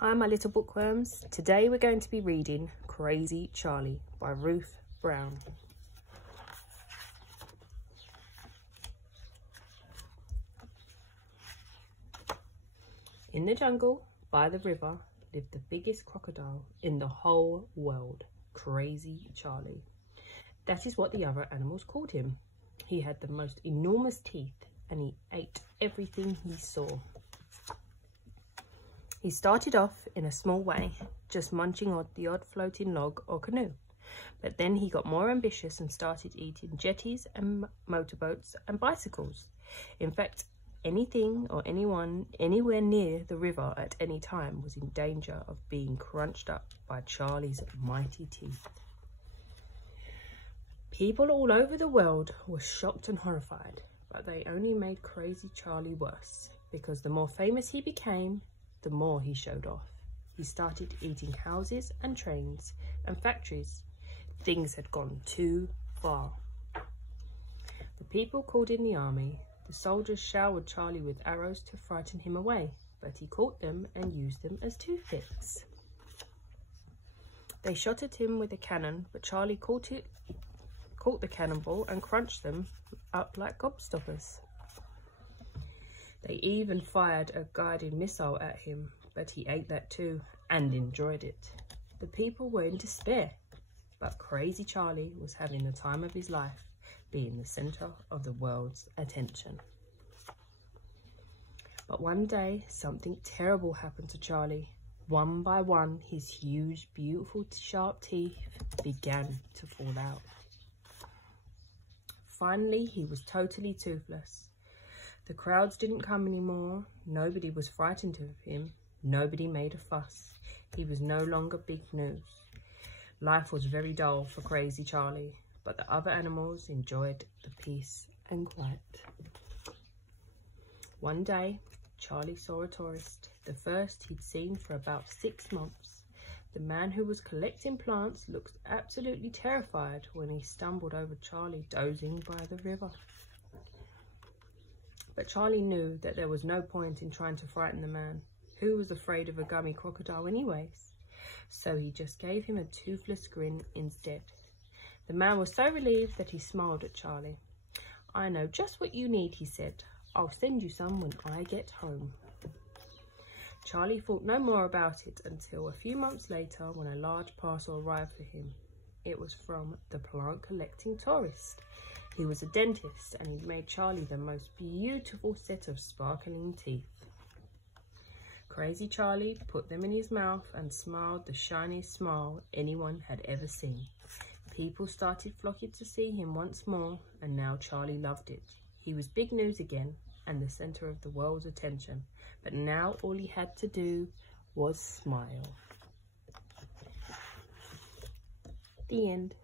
Hi my little bookworms. Today we're going to be reading Crazy Charlie by Ruth Brown. In the jungle by the river lived the biggest crocodile in the whole world, Crazy Charlie. That is what the other animals called him. He had the most enormous teeth and he ate everything he saw. He started off in a small way, just munching on the odd floating log or canoe. But then he got more ambitious and started eating jetties and motorboats and bicycles. In fact, anything or anyone anywhere near the river at any time was in danger of being crunched up by Charlie's mighty teeth. People all over the world were shocked and horrified, but they only made Crazy Charlie worse, because the more famous he became, the more he showed off. He started eating houses and trains and factories. Things had gone too far. The people called in the army. The soldiers showered Charlie with arrows to frighten him away, but he caught them and used them as toothpicks. They shot at him with a cannon, but Charlie caught the cannonball and crunched them up like gobstoppers. They even fired a guided missile at him, but he ate that too and enjoyed it. The people were in despair, but Crazy Charlie was having the time of his life, being the center of the world's attention. But one day, something terrible happened to Charlie. One by one, his huge, beautiful, sharp teeth began to fall out. Finally, he was totally toothless. The crowds didn't come anymore. Nobody was frightened of him. Nobody made a fuss. He was no longer big news. Life was very dull for Crazy Charlie, but the other animals enjoyed the peace and quiet. One day, Charlie saw a tourist, the first he'd seen for about 6 months. The man who was collecting plants looked absolutely terrified when he stumbled over Charlie dozing by the river. But Charlie knew that there was no point in trying to frighten the man. Who was afraid of a gummy crocodile anyways? So he just gave him a toothless grin instead. The man was so relieved that he smiled at Charlie. "I know just what you need," he said. "I'll send you some when I get home." Charlie thought no more about it until a few months later when a large parcel arrived for him. It was from the plant collecting tourist. He was a dentist and he'd made Charlie the most beautiful set of sparkling teeth. Crazy Charlie put them in his mouth and smiled the shiniest smile anyone had ever seen. People started flocking to see him once more, and now Charlie loved it. He was big news again and the center of the world's attention, but now all he had to do was smile. The end.